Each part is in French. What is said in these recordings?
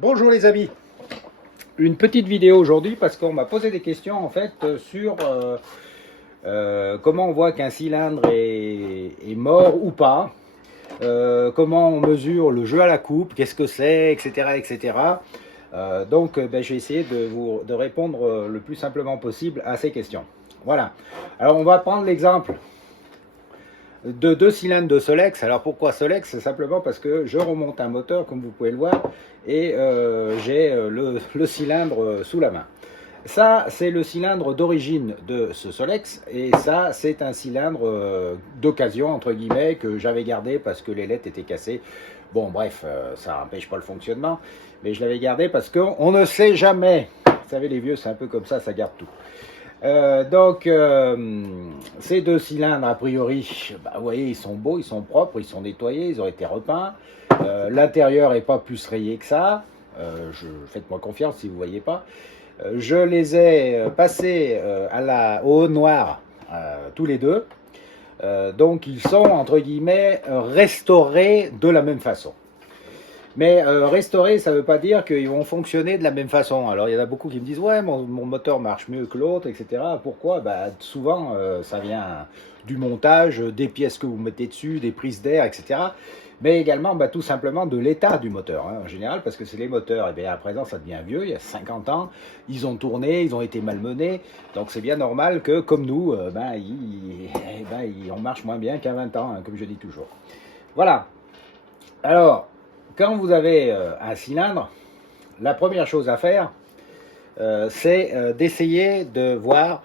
Bonjour les amis, une petite vidéo aujourd'hui parce qu'on m'a posé des questions en fait sur comment on voit qu'un cylindre est mort ou pas, comment on mesure le jeu à la coupe, qu'est-ce que c'est, etc. etc. Je vais essayer de répondre le plus simplement possible à ces questions. Voilà, alors on va prendre l'exemple de 2 cylindres de Solex. Alors pourquoi Solex? C'est simplement parce que je remonte un moteur, comme vous pouvez le voir, et j'ai le cylindre sous la main. Ça, c'est le cylindre d'origine de ce Solex, et ça, c'est un cylindre d'occasion, entre guillemets, que j'avais gardé parce que les lettres étaient cassées. Bon, bref, ça n'empêche pas le fonctionnement, mais je l'avais gardé parce qu'on ne sait jamais. Vous savez, les vieux, c'est un peu comme ça garde tout. Ces 2 cylindres, a priori, vous voyez, ils sont beaux, ils sont propres, ils sont nettoyés, ils ont été repeints. L'intérieur n'est pas plus rayé que ça. Faites-moi confiance si vous ne voyez pas. Je les ai passés au noir, tous les deux. Donc, ils sont, entre guillemets, restaurés de la même façon. Mais restaurer, ça ne veut pas dire qu'ils vont fonctionner de la même façon. Alors il y en a beaucoup qui me disent « Ouais, mon moteur marche mieux que l'autre, etc. » Pourquoi? Souvent, ça vient du montage, des pièces que vous mettez dessus, des prises d'air, etc. Mais également, tout simplement, de l'état du moteur, hein, en général, parce que c'est les moteurs, et bien à présent, ça devient vieux, il y a 50 ans, ils ont tourné, ils ont été malmenés, donc c'est bien normal que, comme nous, on marche moins bien qu'à 20 ans, hein, comme je dis toujours. Voilà. Alors, quand vous avez un cylindre, la première chose à faire, c'est d'essayer de voir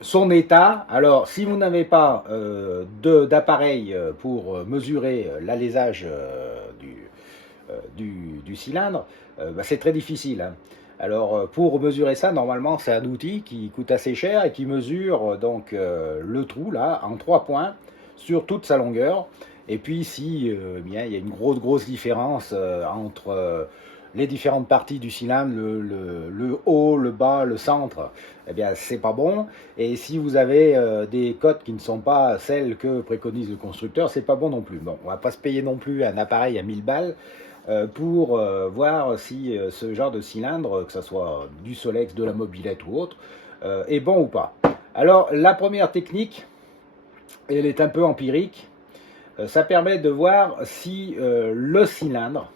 son état. Alors, si vous n'avez pas d'appareil pour mesurer l'alésage du cylindre, c'est très difficile, hein. Alors, pour mesurer ça, normalement, c'est un outil qui coûte assez cher et qui mesure le trou, là, en 3 points, sur toute sa longueur. Et puis, si il y a une grosse différence entre les différentes parties du cylindre, le haut, le bas, le centre, eh bien, c'est pas bon. Et si vous avez des cotes qui ne sont pas celles que préconise le constructeur, c'est pas bon non plus. Bon, on va pas se payer non plus un appareil à 1000 balles pour voir si ce genre de cylindre, que ce soit du Solex, de la Mobilette ou autre, est bon ou pas. Alors, la première technique, elle est un peu empirique. Ça permet de voir si le cylindre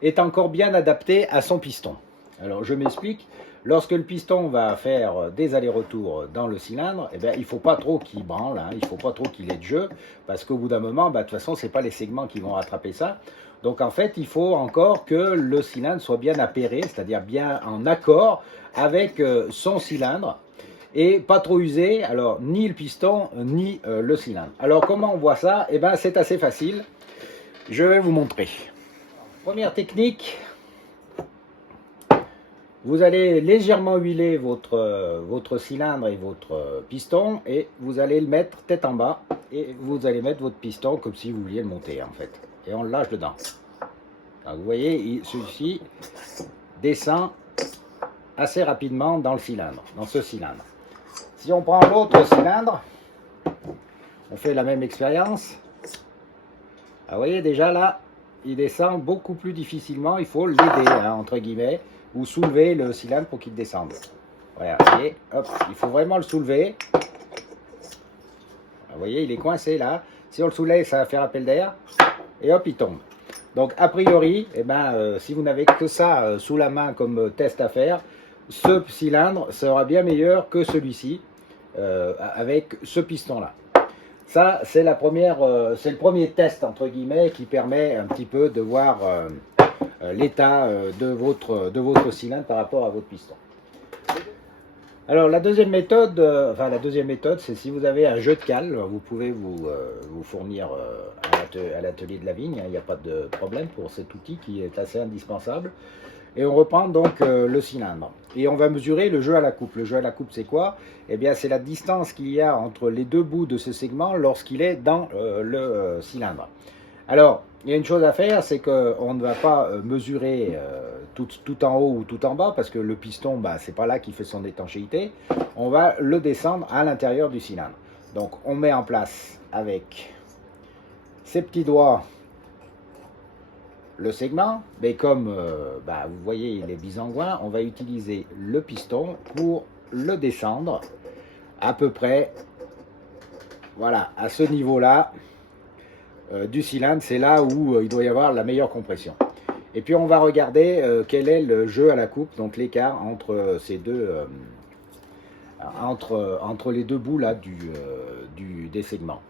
est encore bien adapté à son piston. Alors je m'explique, lorsque le piston va faire des allers-retours dans le cylindre, eh bien, il ne faut pas trop qu'il branle, hein, il ne faut pas trop qu'il ait de jeu, parce qu'au bout d'un moment, de toute façon, ce n'est pas les segments qui vont rattraper ça. Donc en fait, il faut encore que le cylindre soit bien appairé, c'est-à-dire bien en accord avec son cylindre, et pas trop usé, alors ni le piston ni le cylindre. Alors comment on voit ça? Eh bien c'est assez facile, je vais vous montrer. Première technique, vous allez légèrement huiler votre cylindre et votre piston et vous allez le mettre tête en bas et vous allez mettre votre piston comme si vous vouliez le monter en fait. Et on le lâche dedans. Alors, vous voyez, celui-ci descend assez rapidement dans le cylindre, dans ce cylindre. Si on prend l'autre cylindre, on fait la même expérience. Vous voyez déjà là, il descend beaucoup plus difficilement. Il faut l'aider, hein, entre guillemets, ou soulever le cylindre pour qu'il descende. Voilà, et hop, il faut vraiment le soulever. Vous voyez, il est coincé là. Si on le soulève, ça va faire appel d'air. Et hop, il tombe. Donc, a priori, si vous n'avez que ça sous la main comme test à faire, ce cylindre sera bien meilleur que celui-ci avec ce piston-là. Ça, c'est le premier test, entre guillemets, qui permet un petit peu de voir l'état de votre cylindre par rapport à votre piston. Alors, la deuxième méthode, c'est si vous avez un jeu de cale, vous pouvez vous fournir à l'atelier de la vigne, hein, il n'y a pas de problème pour cet outil qui est assez indispensable. Et on reprend donc le cylindre. Et on va mesurer le jeu à la coupe. Le jeu à la coupe, c'est quoi? Eh bien, c'est la distance qu'il y a entre les deux bouts de ce segment lorsqu'il est dans le cylindre. Alors, il y a une chose à faire, c'est qu'on ne va pas mesurer tout en haut ou tout en bas, parce que le piston, c'est pas là qu'il fait son étanchéité. On va le descendre à l'intérieur du cylindre. Donc, on met en place avec ses petits doigts le segment, mais comme vous voyez il est bisanguin, on va utiliser le piston pour le descendre à peu près, voilà, à ce niveau-là du cylindre, c'est là où il doit y avoir la meilleure compression. Et puis on va regarder quel est le jeu à la coupe, donc l'écart entre ces deux, entre les deux bouts là des segments.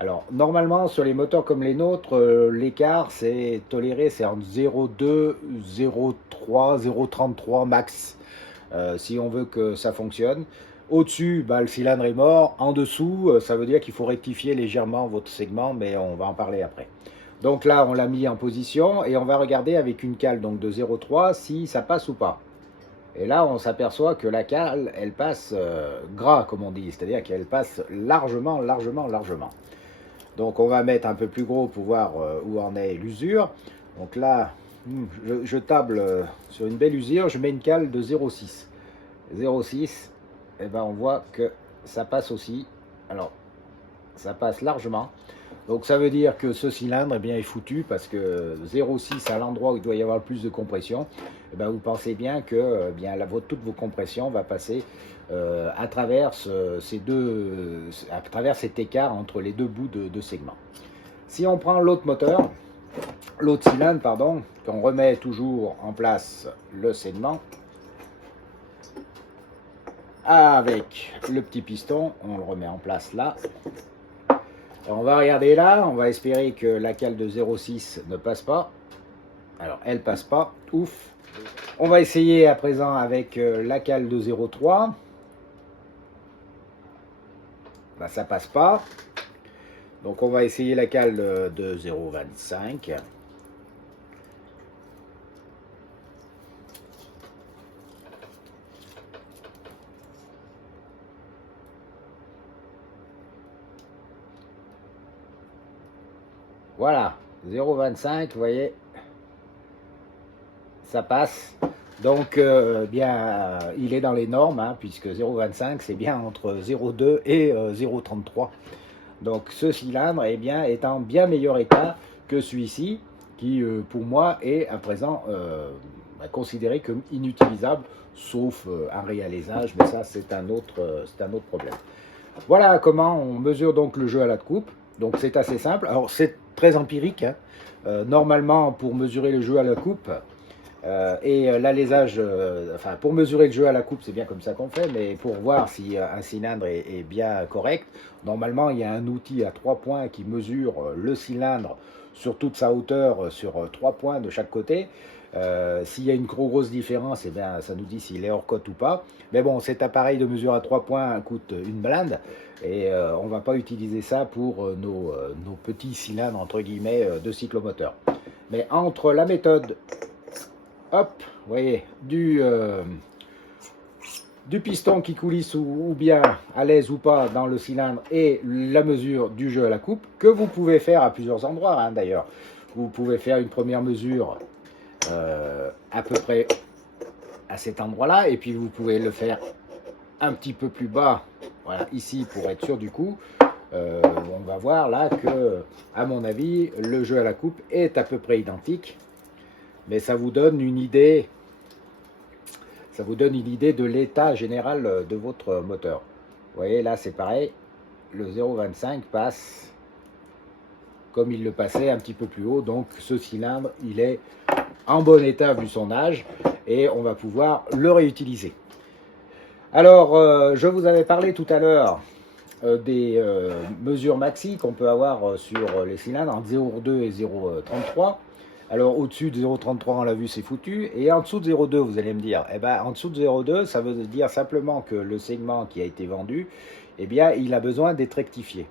Alors normalement sur les moteurs comme les nôtres, l'écart c'est toléré, c'est entre 0,2, 0,3, 0,33 max, si on veut que ça fonctionne. Au-dessus, le cylindre est mort. En dessous, ça veut dire qu'il faut rectifier légèrement votre segment, mais on va en parler après. Donc là, on l'a mis en position et on va regarder avec une cale donc de 0,3 si ça passe ou pas. Et là, on s'aperçoit que la cale, elle passe gras, comme on dit, c'est-à-dire qu'elle passe largement, largement, largement. Donc on va mettre un peu plus gros pour voir où en est l'usure. Donc là, je table sur une belle usure, je mets une cale de 0,6. 0,6, et on voit que ça passe aussi. Alors, ça passe largement. Donc ça veut dire que ce cylindre est foutu parce que 0,6 à l'endroit où il doit y avoir le plus de compression, vous pensez bien que toutes vos compressions vont passer à travers à travers cet écart entre les deux bouts de segment. Si on prend l'autre moteur, l'autre cylindre, pardon, qu'on remet toujours en place le segment, avec le petit piston, on le remet en place là. Alors on va regarder là, on va espérer que la cale de 0,6 ne passe pas. Alors elle passe pas, ouf. On va essayer à présent avec la cale de 0,3. Ça passe pas. Donc on va essayer la cale de 0,25. Voilà, 0,25, vous voyez, ça passe. Donc, il est dans les normes, puisque 0,25, c'est bien entre 0,2 et 0,33. Donc, ce cylindre est en bien meilleur état que celui-ci, qui, pour moi, est à présent considéré comme inutilisable, sauf un réalisage, mais ça, c'est un autre problème. Voilà comment on mesure donc le jeu à la coupe. Donc c'est assez simple. Alors c'est très empirique. Normalement, pour mesurer le jeu à la coupe l'alésage, pour mesurer le jeu à la coupe, c'est bien comme ça qu'on fait, mais pour voir si un cylindre est bien correct, normalement il y a un outil à 3 points qui mesure le cylindre sur toute sa hauteur, sur 3 points de chaque côté. S'il y a une trop grosse différence, ça nous dit s'il est hors cote ou pas. Mais bon, cet appareil de mesure à 3 points coûte une blinde et on ne va pas utiliser ça pour nos petits cylindres entre guillemets de cyclomoteur. Mais entre la méthode, hop, vous voyez, du piston qui coulisse ou bien à l'aise ou pas dans le cylindre et la mesure du jeu à la coupe, que vous pouvez faire à plusieurs endroits d'ailleurs. Vous pouvez faire une première mesure à peu près à cet endroit-là, et puis vous pouvez le faire un petit peu plus bas, voilà, ici pour être sûr du coup. On va voir là que, à mon avis, le jeu à la coupe est à peu près identique, mais ça vous donne une idée, de l'état général de votre moteur. Vous voyez là c'est pareil, le 0,25 passe comme il le passait un petit peu plus haut, donc ce cylindre il est en bon état vu son âge et on va pouvoir le réutiliser. Alors je vous avais parlé tout à l'heure des mesures maxi qu'on peut avoir sur les cylindres entre 0,2 et 0,33. Alors au-dessus de 0,33 on l'a vu c'est foutu, et en dessous de 0,2 vous allez me dire, en dessous de 0,2 ça veut dire simplement que le segment qui a été vendu, il a besoin d'être rectifié.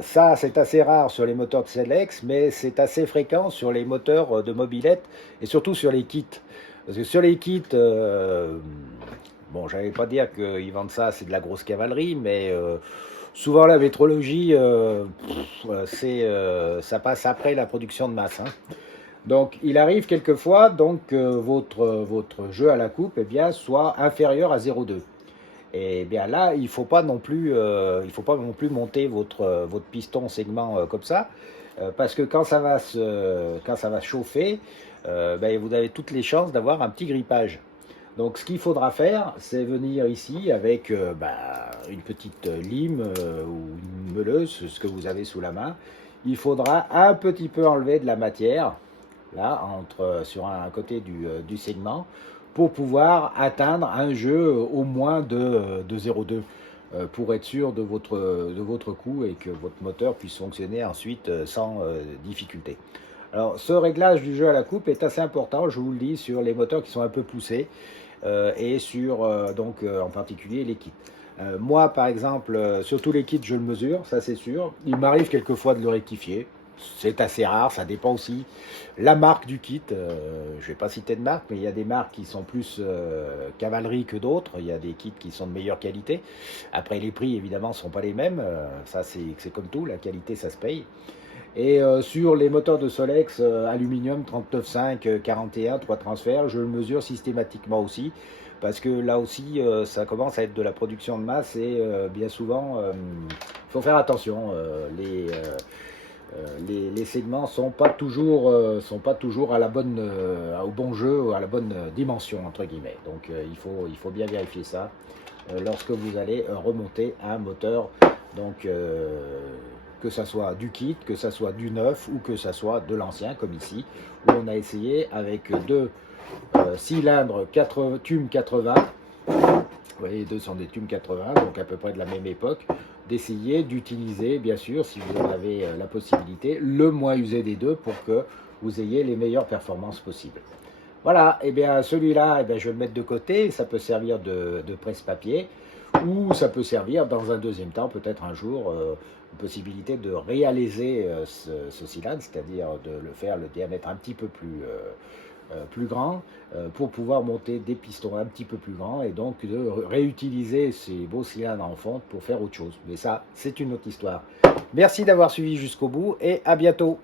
Ça c'est assez rare sur les moteurs de Selex, mais c'est assez fréquent sur les moteurs de mobilette et surtout sur les kits. Parce que sur les kits, bon j'allais pas dire qu'ils vendent ça, c'est de la grosse cavalerie, mais souvent la métrologie, ça passe après la production de masse. Donc il arrive quelquefois que votre jeu à la coupe soit inférieur à 0,2. Et bien là, il ne faut pas non plus monter votre piston segment comme ça. parce que quand ça va chauffer, ben, vous avez toutes les chances d'avoir un petit grippage. Donc ce qu'il faudra faire, c'est venir ici avec une petite lime ou une meuleuse, ce que vous avez sous la main. Il faudra un petit peu enlever de la matière, là, sur un côté du segment, pour pouvoir atteindre un jeu au moins de 0,2 pour être sûr de votre coup et que votre moteur puisse fonctionner ensuite sans difficulté. Alors ce réglage du jeu à la coupe est assez important, je vous le dis, sur les moteurs qui sont un peu poussés et sur en particulier les kits. Moi par exemple, sur tous les kits je le mesure, ça c'est sûr. Il m'arrive quelquefois de le rectifier, c'est assez rare, ça dépend aussi la marque du kit. Je ne vais pas citer de marque, mais il y a des marques qui sont plus cavalerie que d'autres. Il y a des kits qui sont de meilleure qualité. Après, les prix, évidemment, ne sont pas les mêmes. Ça, c'est comme tout, la qualité, ça se paye. Et sur les moteurs de Solex, aluminium 39.5, 41, 3 transferts, je le mesure systématiquement aussi. Parce que là aussi, ça commence à être de la production de masse et bien souvent, il faut faire attention. Les segments sont pas toujours à la bonne, au bon jeu, à la bonne dimension entre guillemets. Donc il faut bien vérifier ça lorsque vous allez remonter un moteur. Donc que ça soit du kit, que ça soit du neuf ou que ça soit de l'ancien comme ici où on a essayé avec deux cylindres TUM 80. Vous voyez, les deux sont des TUM 80, donc à peu près de la même époque, d'essayer d'utiliser, bien sûr, si vous en avez la possibilité, le moins usé des deux pour que vous ayez les meilleures performances possibles. Voilà, et bien celui-là, je vais le mettre de côté, ça peut servir de presse-papier, ou ça peut servir dans un deuxième temps, peut-être un jour, une possibilité de réaliser ce cylindre, c'est-à-dire de le faire le diamètre un petit peu plus grand pour pouvoir monter des pistons un petit peu plus grands et donc de réutiliser ces beaux cylindres en fonte pour faire autre chose. Mais ça, c'est une autre histoire. Merci d'avoir suivi jusqu'au bout et à bientôt.